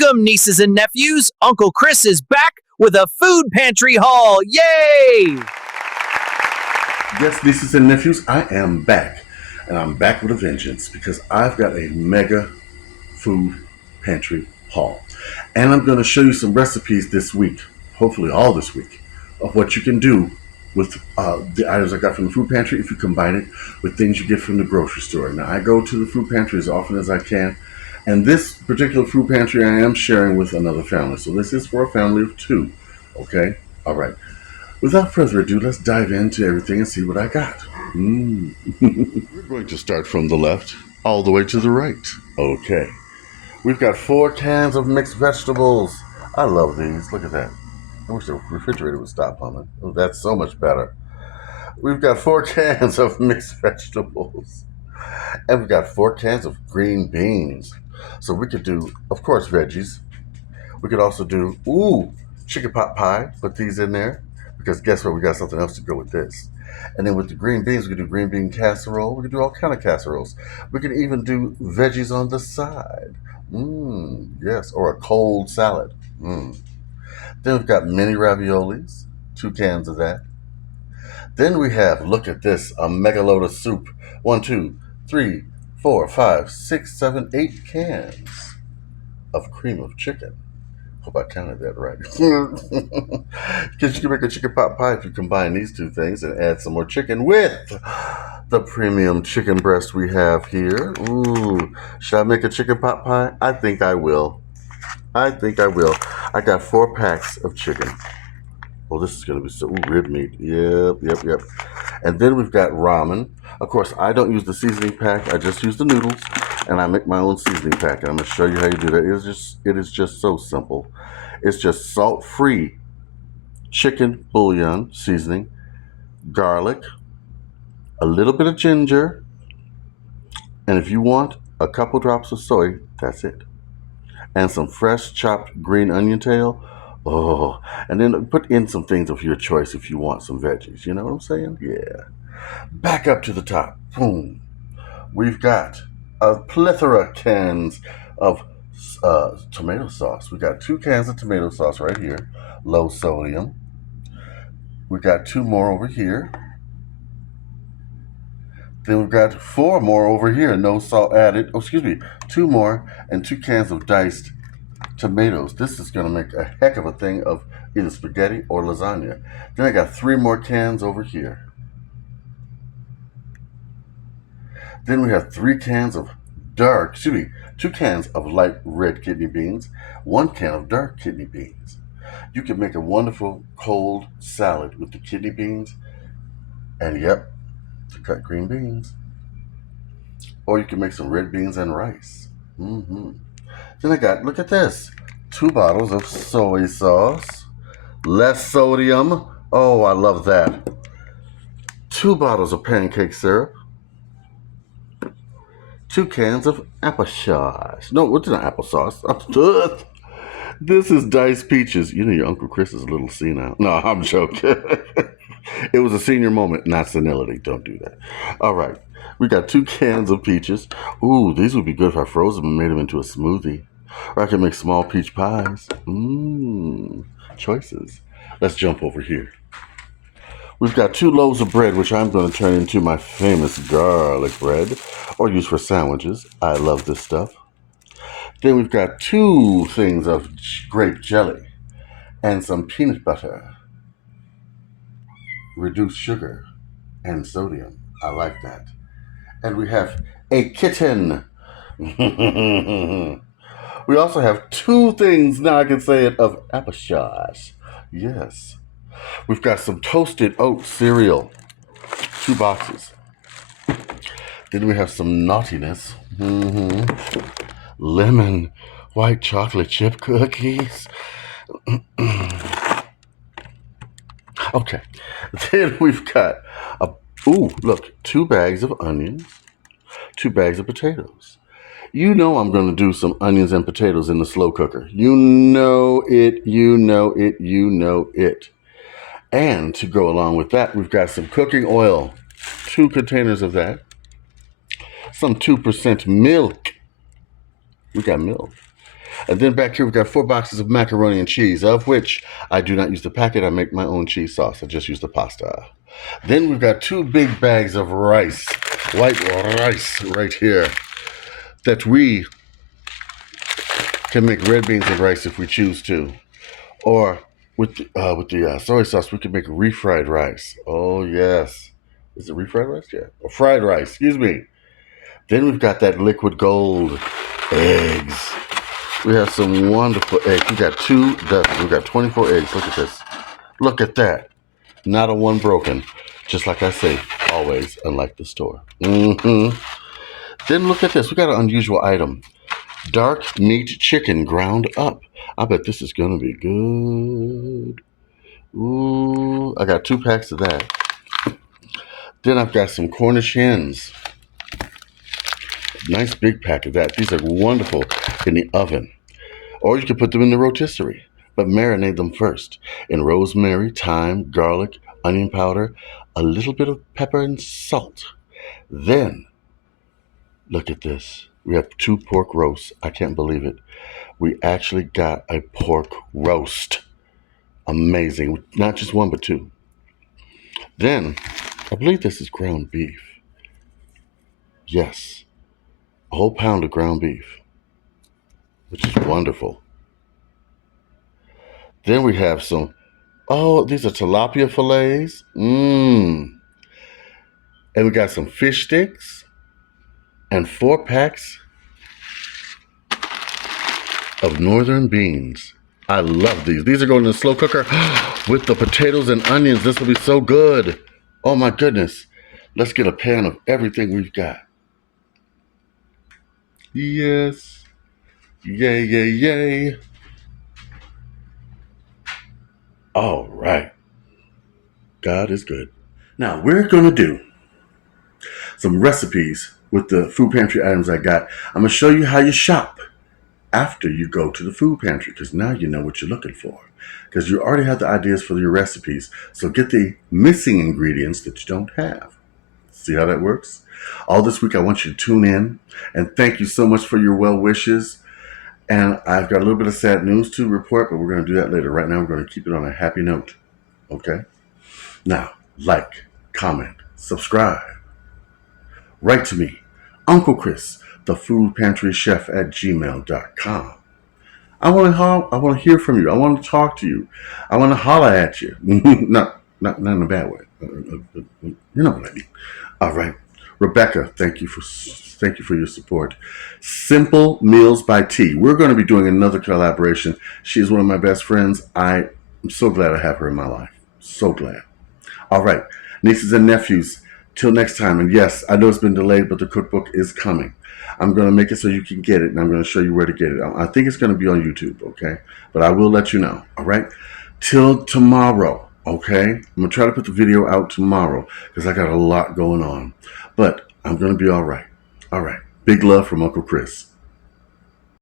Welcome, nieces and nephews. Uncle Chris is back with a food pantry haul. Yay! Yes, nieces and nephews, I am back. And I'm back with a vengeance because I've got a mega food pantry haul. And I'm going to show you some recipes this week, hopefully all this week, of what you can do with the items I got from the food pantry if you combine it with things you get from the grocery store. Now, I go to the food pantry as often as I can. And this particular food pantry I am sharing with another family. So this is for a family of two. Okay? All right. Without further ado, let's dive into everything and see what I got. We're going to start from the left all the way to the right. Okay. We've got 4 cans of mixed vegetables. I love these. Look at that. I wish the refrigerator would stop humming. Oh, that's so much better. We've got 4 cans of mixed vegetables. And we've got 4 cans of green beans. So we could do, of course, veggies. We could also do, chicken pot pie. Put these in there. Because guess what? We got something else to go with this. And then with the green beans, we could do green bean casserole. We could do all kind of casseroles. We could even do veggies on the side. Yes, or a cold salad. Then we've got mini raviolis, 2 cans of that. Then we have, look at this, a mega load of soup. 1, 2, 3, 4, 5, 6, 7, 8 cans of cream of chicken. Hope I counted that right. Because you can make a chicken pot pie if you combine these 2 things and add some more chicken with the premium chicken breast we have here. Ooh, should I make a chicken pot pie? I think I will. I got 4 packs of chicken. Oh, this is going to be so rib meat. Yep. And then we've got ramen. Of course, I don't use the seasoning pack. I just use the noodles, and I make my own seasoning pack. And I'm going to show you how you do that. It is just so simple. It's just salt-free chicken bouillon seasoning, garlic, a little bit of ginger, and if you want, a couple drops of soy. That's it. And some fresh chopped green onion tail. Oh, and then put in some things of your choice if you want some veggies. You know what I'm saying? Yeah. Back up to the top. Boom. We've got a plethora of cans of tomato sauce. We got 2 cans of tomato sauce right here, low sodium. We got 2 more over here. Then we've got 4 more over here, no salt added. 2 more and 2 cans of diced tomatoes. This is going to make a heck of a thing of either spaghetti or lasagna. Then I got 3 more cans over here. Then we have 3 cans of 2 cans of light red kidney beans, 1 can of dark kidney beans. You can make a wonderful cold salad with the kidney beans and, the cut green beans. Or you can make some red beans and rice. Then I got, look at this, 2 bottles of soy sauce, less sodium. Oh, I love that. 2 bottles of pancake syrup, 2 cans of applesauce. No, what's not applesauce? This is diced peaches. You know your Uncle Chris is a little senile. No, I'm joking. It was a senior moment, not senility. Don't do that. All right. We got 2 cans of peaches. Ooh, these would be good if I froze them and made them into a smoothie. Or I can make small peach pies. Choices. Let's jump over here. We've got 2 loaves of bread, which I'm going to turn into my famous garlic bread, or use for sandwiches. I love this stuff. Then we've got 2 things of grape jelly and some peanut butter, reduced sugar, and sodium. I like that. And we have a kitten. We also have 2 things, now I can say it, of applesauce. Yes. We've got some toasted oat cereal, 2 boxes. Then we have some naughtiness. Lemon white chocolate chip cookies. Okay. Then we've got 2 bags of onions, 2 bags of potatoes. You know I'm going to do some onions and potatoes in the slow cooker. You know it. And to go along with that, we've got some cooking oil, 2 containers of that, some 2% milk. We got milk. And then back here, we've got 4 boxes of macaroni and cheese, of which I do not use the packet. I make my own cheese sauce. I just use the pasta. Then we've got 2 big bags of rice, white rice right here, that we can make red beans and rice if we choose to. Or with the soy sauce, we can make refried rice. Oh, yes. Is it refried rice? Yeah. Or fried rice, excuse me. Then we've got that liquid gold eggs. We have some wonderful eggs. We got 2 dozen. We got 24 eggs. Look at this. Look at that. Not a one broken. Just like I say, always, unlike the store. Mm-hmm. Then look at this. We got an unusual item. Dark meat chicken ground up. I bet this is going to be good. Ooh, I got 2 packs of that. Then I've got some Cornish hens. Nice big pack of that. These are wonderful in the oven. Or you can put them in the rotisserie, but marinate them first in rosemary, thyme, garlic, onion powder, a little bit of pepper and salt. Then, look at this. We have 2 pork roasts. I can't believe it. We actually got a pork roast. Amazing. Not just 1, but 2. Then, I believe this is ground beef. Yes, a whole pound of ground beef, which is wonderful. Then we have some, these are tilapia fillets. Mmm. And we got some fish sticks and 4 packs of northern beans. I love these. These are going in the slow cooker with the potatoes and onions. This will be so good. Oh my goodness. Let's get a pan of everything we've got. Yes. Yay, yay, yay. All right. God is good. Now we're going to do some recipes with the food pantry items I got. I'm going to show you how you shop after you go to the food pantry, because now you know what you're looking for, because you already have the ideas for your recipes. So get the missing ingredients that you don't have. See how that works? All this week I want you to tune in, and thank you so much for your well wishes. And I've got a little bit of sad news to report, but we're going to do that later. Right now we're going to keep it on a happy note. Okay? Now, like, comment, subscribe. Write to me, Uncle Chris, the food pantry chef at gmail.com. I want to hear from you. I want to talk to you. I want to holler at you. not in a bad way. You know what I mean. All right, Rebecca, thank you for your support. Simple Meals by T. We're going to be doing another collaboration. She's one of my best friends. I am so glad I have her in my life. So glad. All right, nieces and nephews. Till next time. And yes, I know it's been delayed, but the cookbook is coming. I'm going to make it so you can get it, and I'm going to show you where to get it. I think it's going to be on YouTube, okay? But I will let you know, all right? Till tomorrow, okay? I'm going to try to put the video out tomorrow because I got a lot going on. But I'm going to be all right. All right. Big love from Uncle Chris.